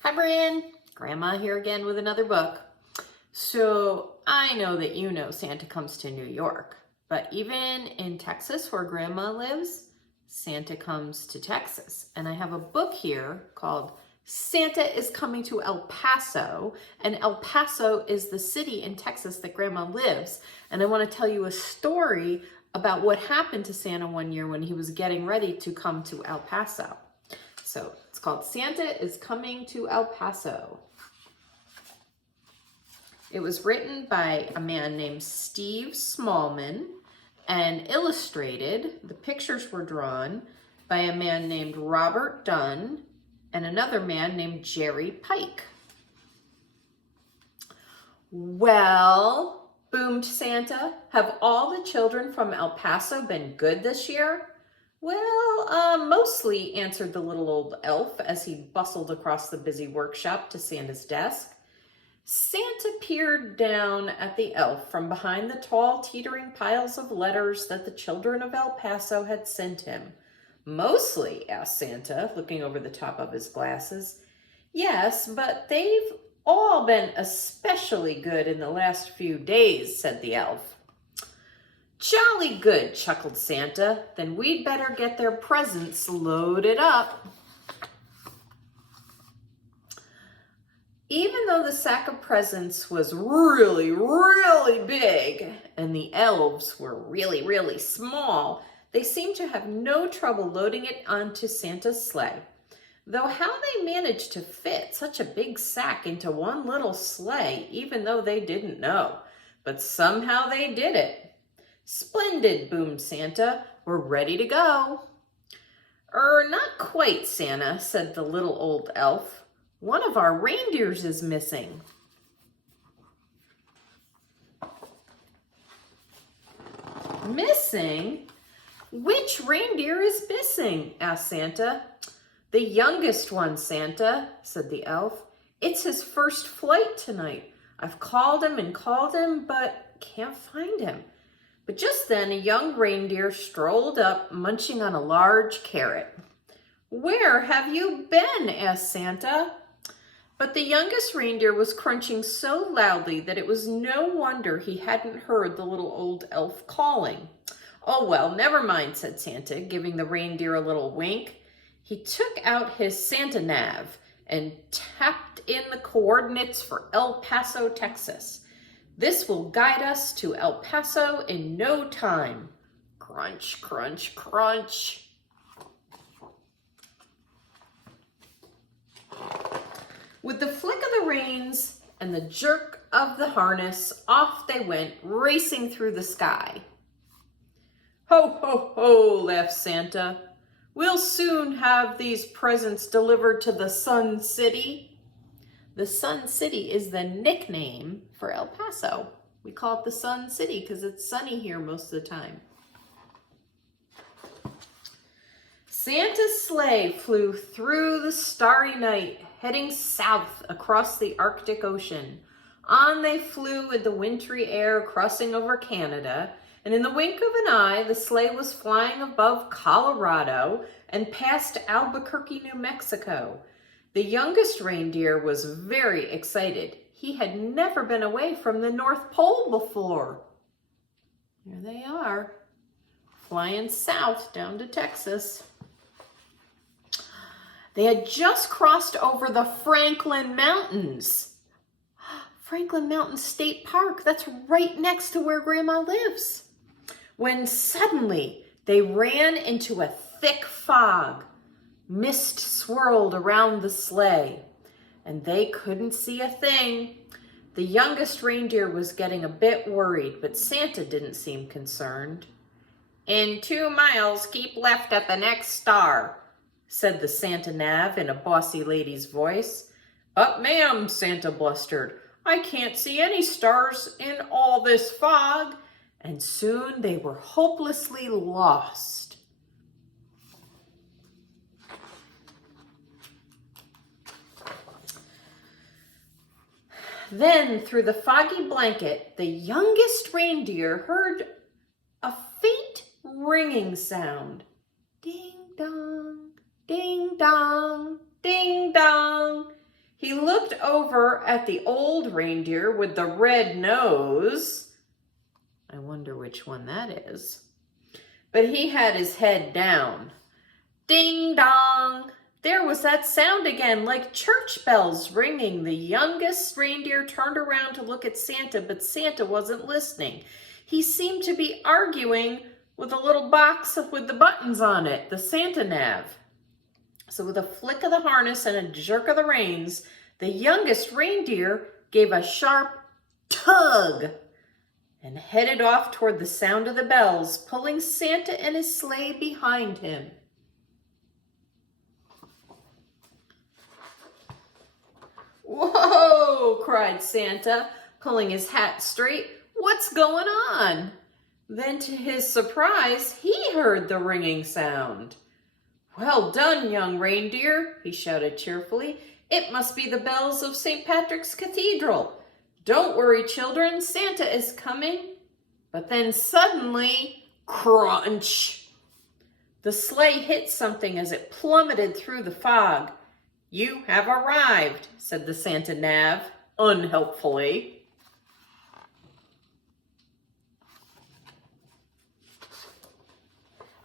Hi, Brynn. Grandma here again with another book. So I know that you know Santa comes to New York, but even in Texas where Grandma lives, Santa comes to Texas. And I have a book here called Santa is Coming to El Paso, and El Paso is the city in Texas that Grandma lives. And I want to tell you a story about what happened to Santa one year when he was getting ready to come to El Paso. So it's called Santa is Coming to El Paso. It was written by a man named Steve Smallman and illustrated. The pictures were drawn by a man named Robert Dunn and another man named Jerry Pike. Well, boomed Santa, have all the children from El Paso been good this year? Well, mostly, answered the little old elf as he bustled across the busy workshop to Santa's desk. Santa peered down at the elf from behind the tall, teetering piles of letters that the children of El Paso had sent him. Mostly, asked Santa, looking over the top of his glasses. Yes, but they've all been especially good in the last few days, said the elf. Jolly good, chuckled Santa. Then we'd better get their presents loaded up. Even though the sack of presents was really, really big and the elves were really, really small, they seemed to have no trouble loading it onto Santa's sleigh. Though how they managed to fit such a big sack into one little sleigh, even though they didn't know. But somehow they did it. Splendid, boomed Santa. We're ready to go. Not quite, Santa, said the little old elf. One of our reindeers is missing. Missing? Which reindeer is missing? Asked Santa. The youngest one, Santa, said the elf. It's his first flight tonight. I've called him, but can't find him. But just then a young reindeer strolled up, munching on a large carrot. Where have you been? Asked Santa. But the youngest reindeer was crunching so loudly that it was no wonder he hadn't heard the little old elf calling. Oh, well, never mind, said Santa, giving the reindeer a little wink. He took out his Santa nav and tapped in the coordinates for El Paso, Texas. This will guide us to El Paso in no time. Crunch, crunch, crunch. With the flick of the reins and the jerk of the harness, off they went, racing through the sky. Ho, ho, ho, laughed Santa. We'll soon have these presents delivered to the Sun City. The Sun City is the nickname for El Paso. We call it the Sun City because it's sunny here most of the time. Santa's sleigh flew through the starry night, heading south across the Arctic Ocean. On they flew in the wintry air, crossing over Canada, and in the wink of an eye, the sleigh was flying above Colorado and past Albuquerque, New Mexico. The youngest reindeer was very excited. He had never been away from the North Pole before. Here they are, flying south down to Texas. They had just crossed over the Franklin Mountains. Franklin Mountain State Park, that's right next to where Grandma lives. When suddenly they ran into a thick fog. Mist swirled around the sleigh, and they couldn't see a thing. The youngest reindeer was getting a bit worried, but Santa didn't seem concerned. In 2 miles, keep left at the next star, said the Santa nav in a bossy lady's voice. But ma'am, Santa blustered, I can't see any stars in all this fog. And soon they were hopelessly lost. Then, through the foggy blanket, the youngest reindeer heard a faint ringing sound. Ding dong, ding dong, ding dong. He looked over at the old reindeer with the red nose. I wonder which one that is. But he had his head down. Ding dong! There was that sound again, like church bells ringing. The youngest reindeer turned around to look at Santa, but Santa wasn't listening. He seemed to be arguing with a little box with the buttons on it, the Santa nav. So with a flick of the harness and a jerk of the reins, the youngest reindeer gave a sharp tug and headed off toward the sound of the bells, pulling Santa and his sleigh behind him. "Whoa!" cried Santa, pulling his hat straight. "What's going on?" Then to his surprise, he heard the ringing sound. "Well done, young reindeer," he shouted cheerfully. "It must be the bells of St. Patrick's Cathedral. Don't worry, children, Santa is coming." But then suddenly, crunch! The sleigh hit something as it plummeted through the fog. "You have arrived," said the Santa nav, unhelpfully.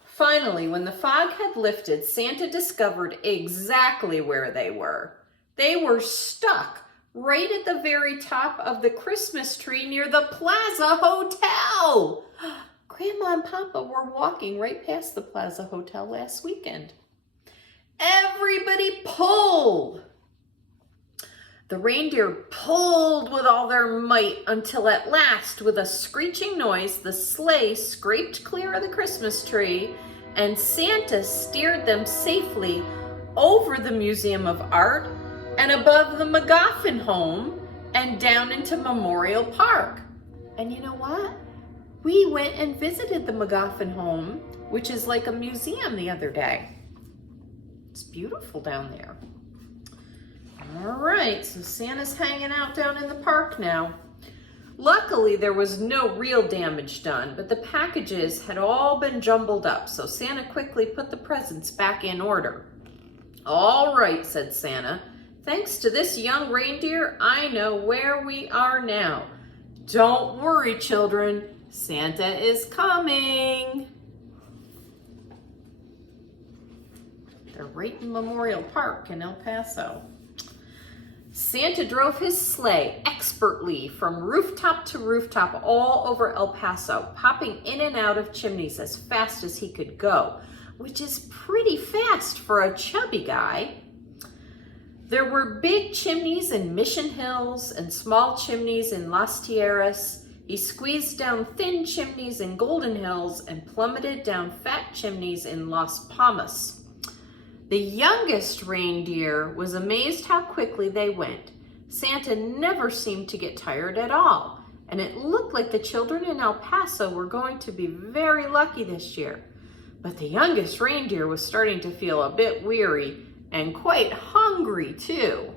Finally, when the fog had lifted, Santa discovered exactly where they were. They were stuck right at the very top of the Christmas tree near the Plaza Hotel. Grandma and Papa were walking right past the Plaza Hotel last weekend. Everybody pulled. The reindeer pulled with all their might until at last, with a screeching noise, the sleigh scraped clear of the Christmas tree and Santa steered them safely over the Museum of Art and above the McGoffin home and down into Memorial Park. And you know what? We went and visited the McGoffin home, which is like a museum, the other day. It's beautiful down there. All right, so Santa's hanging out down in the park now. Luckily, there was no real damage done, but the packages had all been jumbled up, so Santa quickly put the presents back in order. "All right," said Santa. "Thanks to this young reindeer, I know where we are now. Don't worry, children, Santa is coming." They're right in Memorial Park in El Paso. Santa drove his sleigh expertly from rooftop to rooftop all over El Paso, popping in and out of chimneys as fast as he could go, which is pretty fast for a chubby guy. There were big chimneys in Mission Hills and small chimneys in Las Tierras. He squeezed down thin chimneys in Golden Hills and plummeted down fat chimneys in Las Palmas. The youngest reindeer was amazed how quickly they went. Santa never seemed to get tired at all, and it looked like the children in El Paso were going to be very lucky this year. But the youngest reindeer was starting to feel a bit weary and quite hungry too.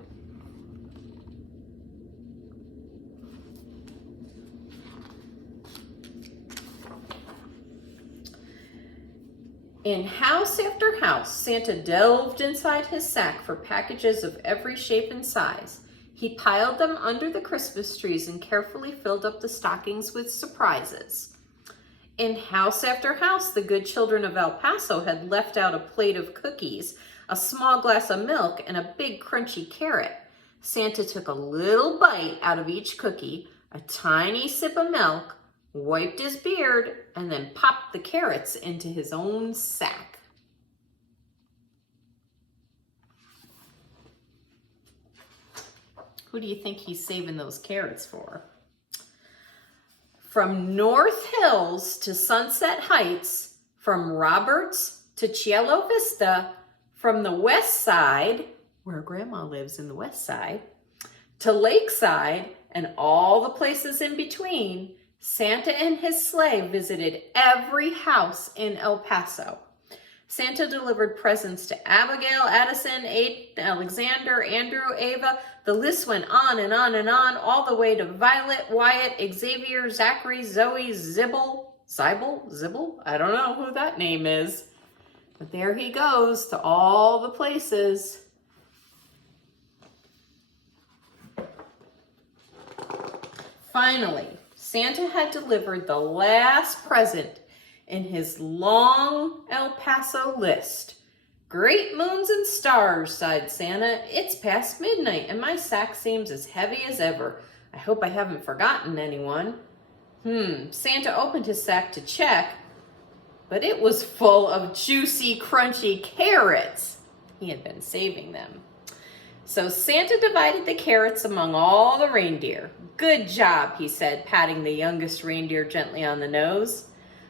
In house after house, Santa delved inside his sack for packages of every shape and size. He piled them under the Christmas trees and carefully filled up the stockings with surprises. In house after house, the good children of El Paso had left out a plate of cookies, a small glass of milk, and a big crunchy carrot. Santa took a little bite out of each cookie, a tiny sip of milk, wiped his beard, and then popped the carrots into his own sack. Who do you think he's saving those carrots for? From North Hills to Sunset Heights, from Roberts to Cielo Vista, from the West Side, where Grandma lives in the West Side, to Lakeside, and all the places in between, Santa and his sleigh visited every house in El Paso. Santa delivered presents to Abigail, Addison, Alexander, Andrew, Ava. The list went on and on and on, all the way to Violet, Wyatt, Xavier, Zachary, Zoe, Zibble, I don't know who that name is. But there he goes to all the places. Finally, Santa had delivered the last present in his long El Paso list. Great moons and stars, sighed Santa. It's past midnight and my sack seems as heavy as ever. I hope I haven't forgotten anyone. Santa opened his sack to check, but it was full of juicy, crunchy carrots. He had been saving them. So Santa divided the carrots among all the reindeer. Good job, he said, patting the youngest reindeer gently on the nose.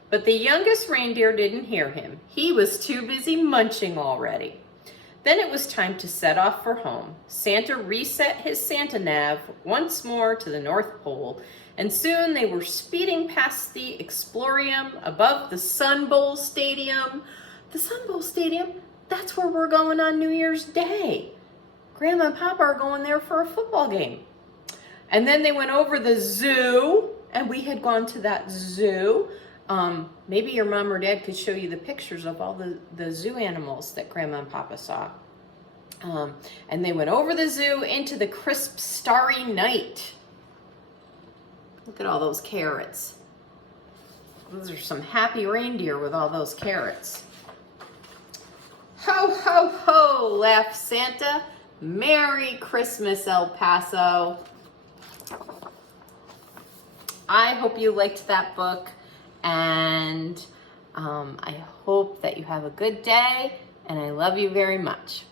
But the youngest reindeer didn't hear him. He was too busy munching already. Then it was time to set off for home. Santa reset his Santa nav once more to the North Pole, and soon they were speeding past the Explorium above the Sun Bowl Stadium. The Sun Bowl Stadium, that's where we're going on New Year's Day. Grandma and Papa are going there for a football game. And then they went over the zoo, and we had gone to that zoo. Maybe your mom or dad could show you the pictures of all the zoo animals that Grandma and Papa saw. And they went over the zoo into the crisp, starry night. Look at all those carrots. Those are some happy reindeer with all those carrots. Ho, ho, ho, laughed Santa. Merry Christmas, El Paso. I hope you liked that book, and I hope that you have a good day, and I love you very much.